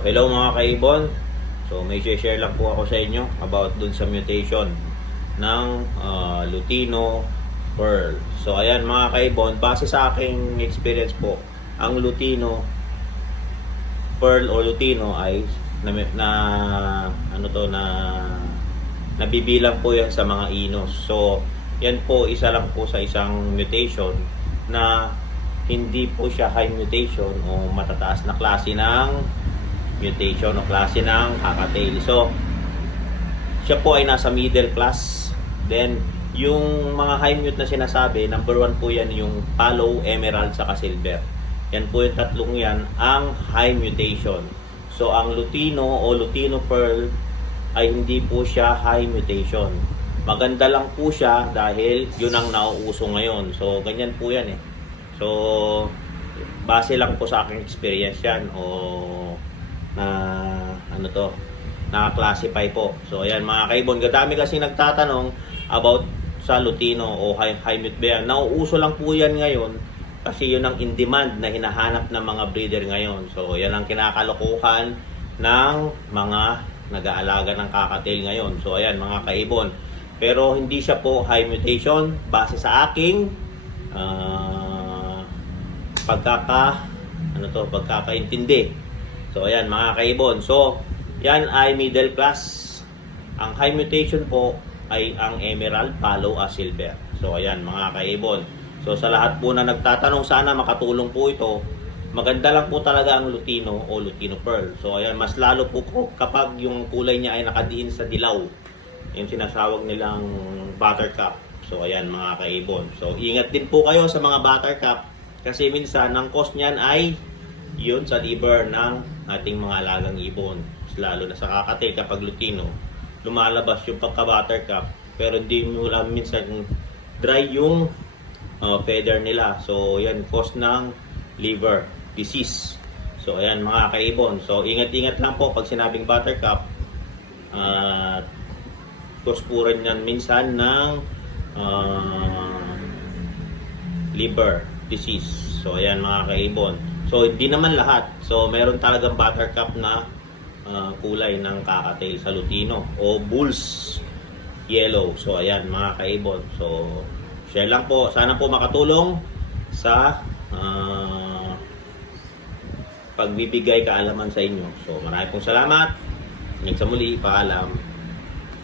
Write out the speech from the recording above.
Hello mga kaibon. So may share lang po ako sa inyo about dun sa mutation ng Lutino Pearl. So ayan mga kaibon, base sa aking experience po, ang Lutino Pearl o Lutino ay nabibilang po yan sa mga inos. So yan po isa lang po sa isang mutation na hindi po siya high mutation o matataas na klase ng mutation o klase ng kakatail. So, siya po ay nasa middle class. Then, yung mga high mute na sinasabi, number 1 po yan yung Palo, Emerald, saka Silver. Yan po yung tatlong yan, ang high mutation. So, ang Lutino o Lutino Pearl ay hindi po siya high mutation. Maganda lang po siya dahil yun ang nauuso ngayon. So, ganyan po yan eh. So, base lang po sa aking experience yan o na-classify po. So ayan mga kaibon, gadami kasi nagtatanong about sa Lutino o high mute ba yan. Nauuso lang po yan ngayon kasi yun ang in demand na hinahanap ng mga breeder ngayon. So yan ang kinakalokohan ng mga nag-aalaga ng kakatail ngayon. So ayan mga kaibon, pero hindi siya po high mutation base sa aking pagkakaintindi. So ayan mga kaibon. So yan ay middle class. Ang high mutation po ay ang Emerald, Palo, Silver. So ayan mga kaibon. So sa lahat po na nagtatanong, sana makatulong po ito. Maganda lang po talaga ang Lutino o Lutino Pearl. So ayan, mas lalo po kapag yung kulay niya ay nakadiin sa dilaw. Yung sinasawag nilang buttercup. So ayan mga kaibon. So ingat din po kayo sa mga buttercup kasi minsan ang cost niyan ay yun sa liver ng ating mga alagang ibon. Lalo na sa kakatail kapag Lutino, lumalabas yung pagka-buttercup pero hindi mo lang minsan dry yung feather nila. So yan, cause ng liver disease. So ayan mga kaibon. So ingat-ingat lang po pag sinabing buttercup. Cause po rin yan minsan ng liver disease. So ayan mga kaibon. So hindi naman lahat. So meron talagang buttercup na kulay ng kakatail sa Lutino o bulls yellow. So ayan mga kaibon. So share lang po. Sana po makatulong sa pagbibigay kaalaman sa inyo. So maraming pong salamat. Hanggang sa muli. Paalam.